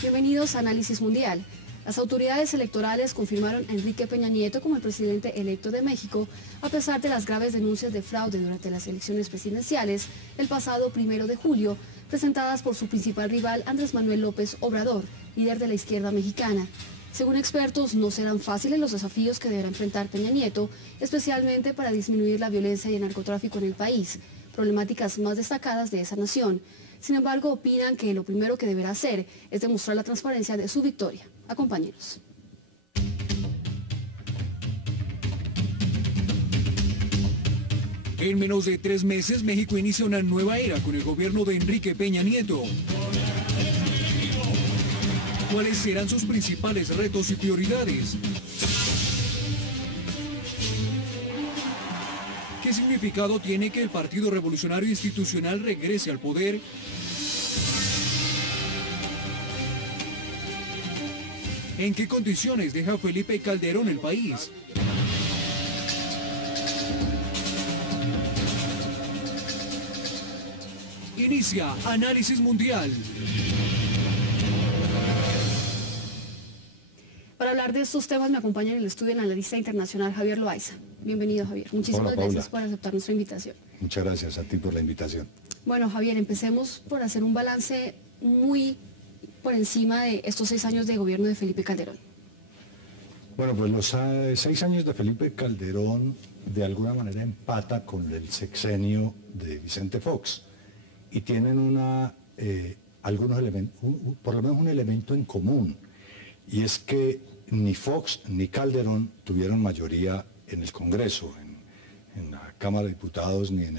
Bienvenidos a Análisis Mundial. Las autoridades electorales confirmaron a Enrique Peña Nieto como el presidente electo de México, a pesar de las graves denuncias de fraude durante las elecciones presidenciales el pasado 1 de julio, presentadas por su principal rival Andrés Manuel López Obrador, líder de la izquierda mexicana. Según expertos, no serán fáciles los desafíos que deberá enfrentar Peña Nieto, especialmente para disminuir la violencia y el narcotráfico en el país, problemáticas más destacadas de esa nación. Sin embargo, opinan que lo primero que deberá hacer es demostrar la transparencia de su victoria. Acompáñenos. En menos de 3 meses, México inicia una nueva era con el gobierno de Enrique Peña Nieto. ¿Cuáles serán sus principales retos y prioridades? ¿Qué significado tiene que el Partido Revolucionario Institucional regrese al poder? ¿En qué condiciones deja Felipe Calderón el país? Inicia Análisis Mundial. Para hablar de estos temas me acompaña en el estudio el analista internacional Javier Loaiza. Bienvenido, Javier. Muchísimas gracias por aceptar nuestra invitación. Muchas gracias a ti por la invitación. Bueno, Javier, empecemos por hacer un balance muy por encima de estos 6 años de gobierno de Felipe Calderón. Bueno, pues los 6 años de Felipe Calderón de alguna manera empata con el sexenio de Vicente Fox y tienen algunos elementos, por lo menos un elemento en común, y es que ni Fox ni Calderón tuvieron mayoría en el Congreso, en la Cámara de Diputados ni en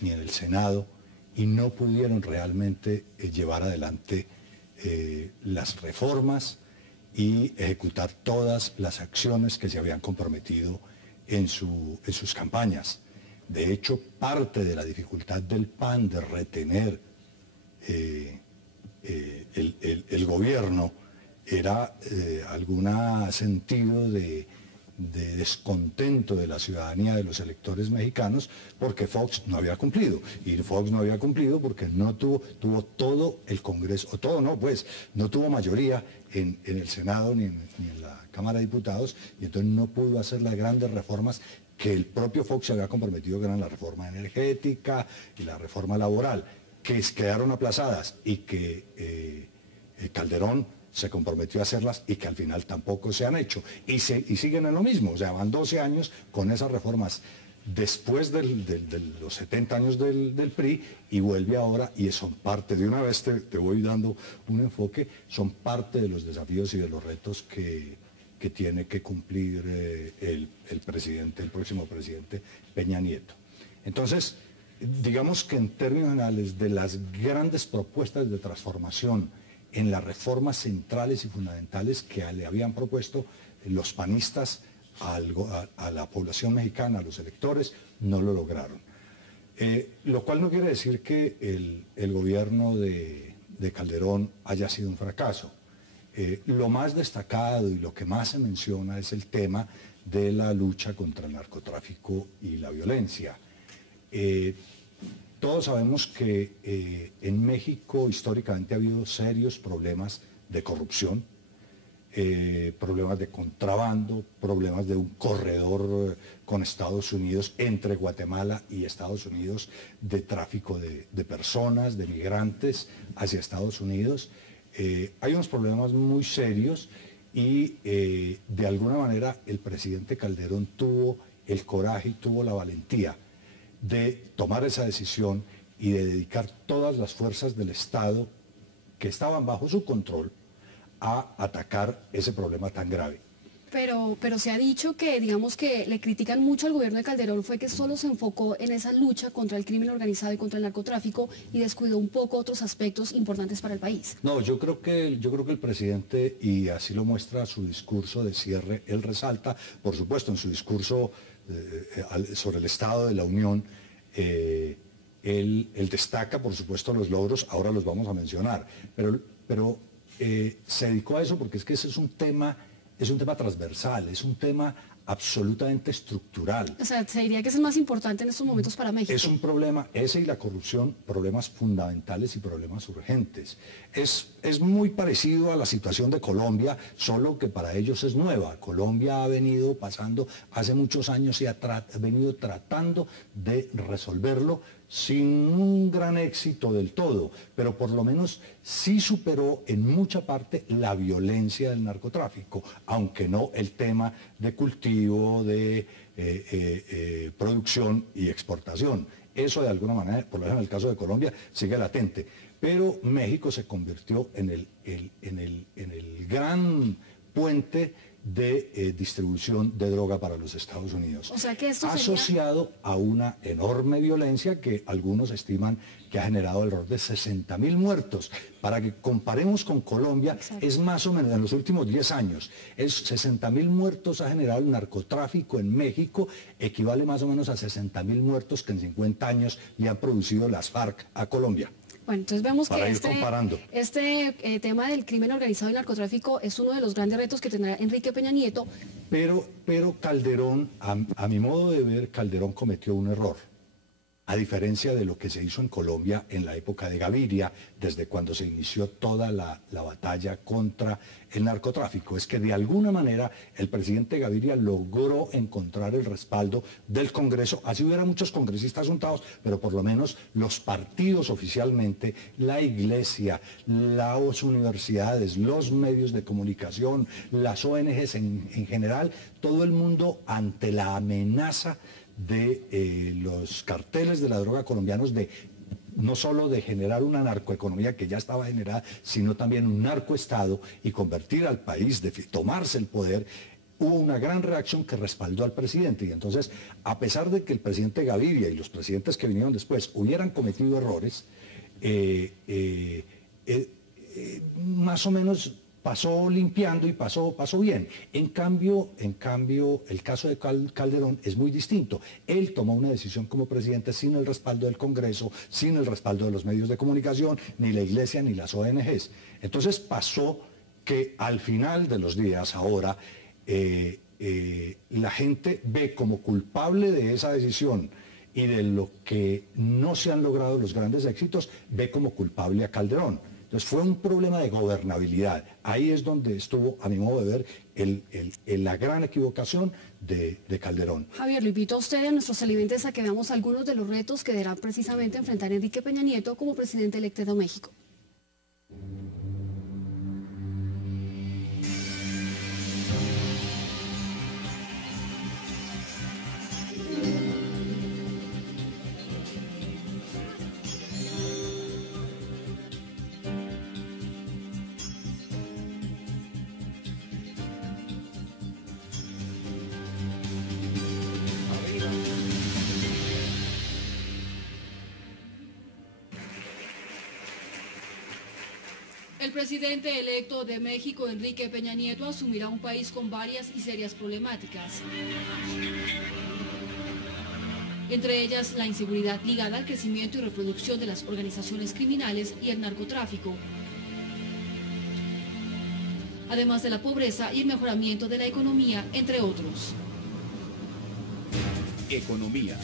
el Senado, y no pudieron realmente llevar adelante las reformas y ejecutar todas las acciones que se habían comprometido en sus campañas. De hecho, parte de la dificultad del PAN de retener el gobierno era algún sentido de descontento de la ciudadanía, de los electores mexicanos, porque Fox no había cumplido. Y Fox no había cumplido porque no tuvo todo el Congreso, o todo no, pues, no tuvo mayoría en el Senado ni en la Cámara de Diputados, y entonces no pudo hacer las grandes reformas que el propio Fox se había comprometido, que eran la reforma energética y la reforma laboral, que quedaron aplazadas y que Calderón se comprometió a hacerlas y que al final tampoco se han hecho. Y siguen en lo mismo, o sea, van 12 años con esas reformas después de los 70 años del PRI, y vuelve ahora, y son parte, de una vez te voy dando un enfoque, son parte de los desafíos y de los retos que tiene que cumplir el próximo presidente Peña Nieto. Entonces, digamos que en términos generales, de las grandes propuestas de transformación en las reformas centrales y fundamentales que le habían propuesto los panistas a la población mexicana, a los electores, no lo lograron. Lo cual no quiere decir que el gobierno de Calderón haya sido un fracaso. Lo más destacado y lo que más se menciona es el tema de la lucha contra el narcotráfico y la violencia. Todos sabemos que en México históricamente ha habido serios problemas de corrupción, problemas de contrabando, problemas de un corredor con Estados Unidos, entre Guatemala y Estados Unidos, de tráfico de personas, de migrantes hacia Estados Unidos. Hay unos problemas muy serios y de alguna manera el presidente Calderón tuvo el coraje y tuvo la valentía de tomar esa decisión y de dedicar todas las fuerzas del Estado que estaban bajo su control a atacar ese problema tan grave. Pero se ha dicho que, digamos, que le critican mucho al gobierno de Calderón fue que solo se enfocó en esa lucha contra el crimen organizado y contra el narcotráfico y descuidó un poco otros aspectos importantes para el país. No, yo creo que el presidente, y así lo muestra su discurso de cierre, él resalta, por supuesto, en su discurso sobre el Estado de la Unión, él destaca, por supuesto, los logros, ahora los vamos a mencionar, pero se dedicó a eso porque es que ese es un tema transversal, es un tema absolutamente estructural. O sea, se diría que es el más importante en estos momentos para México. Es un problema, ese y la corrupción, problemas fundamentales y problemas urgentes. Es muy parecido a la situación de Colombia, solo que para ellos es nueva. Colombia ha venido pasando hace muchos años y ha venido tratando de resolverlo sin un gran éxito del todo, pero por lo menos sí superó en mucha parte la violencia del narcotráfico, aunque no el tema de cultivo, de producción y exportación. Eso de alguna manera, por lo menos en el caso de Colombia, sigue latente. Pero México se convirtió en el gran puente de distribución de droga para los Estados Unidos. O sea que esto asociado a una enorme violencia que algunos estiman que ha generado alrededor de 60.000 muertos. Para que comparemos con Colombia, exacto, es más o menos en los últimos 10 años, 60.000 muertos ha generado el narcotráfico en México, equivale más o menos a 60.000 muertos que en 50 años le han producido las FARC a Colombia. Bueno, entonces vemos que este tema del crimen organizado y el narcotráfico es uno de los grandes retos que tendrá Enrique Peña Nieto. Pero Calderón, a mi modo de ver, Calderón cometió un error. A diferencia de lo que se hizo en Colombia en la época de Gaviria, desde cuando se inició toda la batalla contra el narcotráfico, es que de alguna manera el presidente Gaviria logró encontrar el respaldo del Congreso, así hubiera muchos congresistas juntados, pero por lo menos los partidos oficialmente, la iglesia, las universidades, los medios de comunicación, las ONGs en general, todo el mundo ante la amenaza de los carteles de la droga colombianos, no solo de generar una narcoeconomía que ya estaba generada, sino también un narcoestado y convertir al país, de tomarse el poder. Hubo una gran reacción que respaldó al presidente y entonces, a pesar de que el presidente Gaviria y los presidentes que vinieron después hubieran cometido errores, más o menos pasó limpiando y pasó bien. En cambio, el caso de Calderón es muy distinto. Él tomó una decisión como presidente sin el respaldo del Congreso, sin el respaldo de los medios de comunicación, ni la iglesia ni las ONGs. Entonces pasó que al final de los días ahora la gente ve como culpable de esa decisión y de lo que no se han logrado los grandes éxitos, ve como culpable a Calderón. Entonces fue un problema de gobernabilidad. Ahí es donde estuvo, a mi modo de ver, la gran equivocación de Calderón. Javier, le invito a usted y a nuestros televidentes a que veamos algunos de los retos que deberá precisamente enfrentar Enrique Peña Nieto como presidente electo de México. El presidente electo de México, Enrique Peña Nieto, asumirá un país con varias y serias problemáticas. Entre ellas, la inseguridad ligada al crecimiento y reproducción de las organizaciones criminales y el narcotráfico. Además de la pobreza y el mejoramiento de la economía, entre otros. Economía.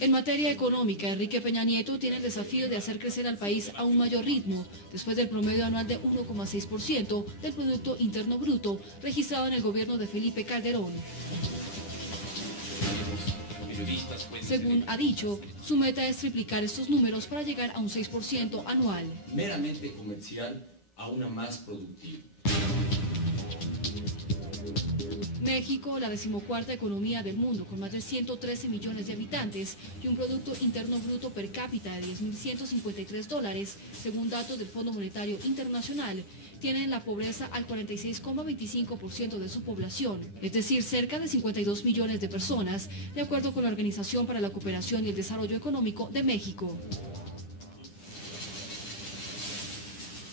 En materia económica, Enrique Peña Nieto tiene el desafío de hacer crecer al país a un mayor ritmo, después del promedio anual de 1,6% del Producto Interno Bruto registrado en el gobierno de Felipe Calderón. Según ha dicho, su meta es triplicar estos números para llegar a un 6% anual. Meramente comercial a una más productiva. México, la 14ª economía del mundo, con más de 113 millones de habitantes y un Producto Interno Bruto per cápita de $10.153, según datos del Fondo Monetario Internacional, tienen la pobreza al 46,25% de su población, es decir, cerca de 52 millones de personas, de acuerdo con la Organización para la Cooperación y el Desarrollo Económico de México.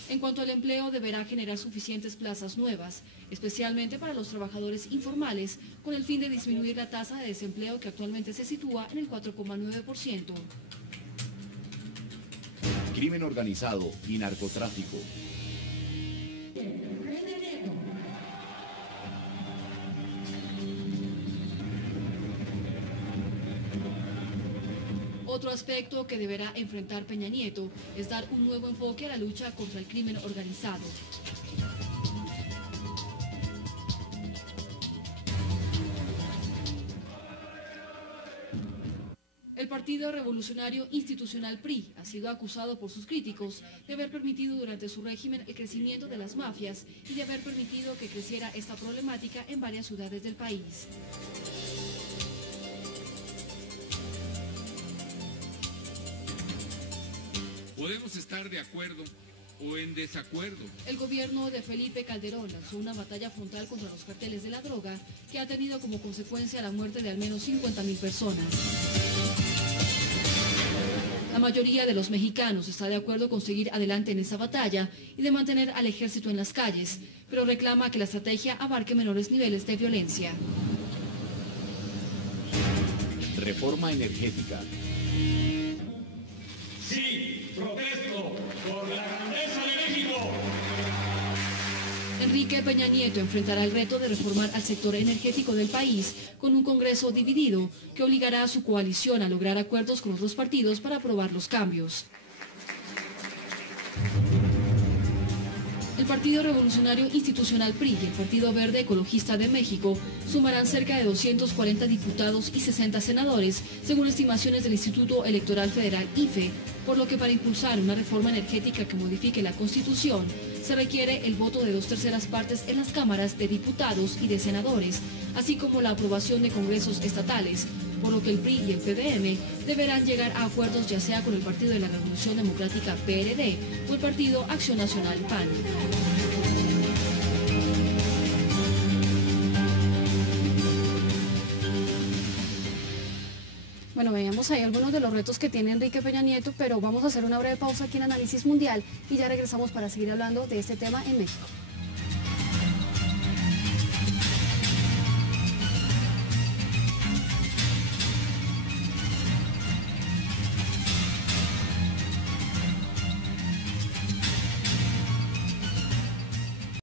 En cuanto al empleo, deberá generar suficientes plazas nuevas, especialmente para los trabajadores informales, con el fin de disminuir la tasa de desempleo que actualmente se sitúa en el 4,9%. Crimen organizado y narcotráfico. Otro aspecto que deberá enfrentar Peña Nieto es dar un nuevo enfoque a la lucha contra el crimen organizado. El Partido Revolucionario Institucional PRI ha sido acusado por sus críticos de haber permitido durante su régimen el crecimiento de las mafias y de haber permitido que creciera esta problemática en varias ciudades del país. Podemos estar de acuerdo o en desacuerdo. El gobierno de Felipe Calderón lanzó una batalla frontal contra los carteles de la droga que ha tenido como consecuencia la muerte de al menos 50.000 personas. La mayoría de los mexicanos está de acuerdo con seguir adelante en esa batalla y de mantener al ejército en las calles, pero reclama que la estrategia abarque menores niveles de violencia. Reforma energética. Sí, protesto por la grandeza de México. Enrique Peña Nieto enfrentará el reto de reformar al sector energético del país con un Congreso dividido que obligará a su coalición a lograr acuerdos con los dos partidos para aprobar los cambios. El Partido Revolucionario Institucional PRI y el Partido Verde Ecologista de México sumarán cerca de 240 diputados y 60 senadores, según estimaciones del Instituto Electoral Federal IFE, por lo que para impulsar una reforma energética que modifique la Constitución, se requiere el voto de 2/3 partes en las cámaras de diputados y de senadores, así como la aprobación de congresos estatales, por lo que el PRI y el PDM deberán llegar a acuerdos ya sea con el Partido de la Revolución Democrática PRD o el Partido Acción Nacional PAN. Bueno, veíamos ahí algunos de los retos que tiene Enrique Peña Nieto, pero vamos a hacer una breve pausa aquí en Análisis Mundial y ya regresamos para seguir hablando de este tema en México.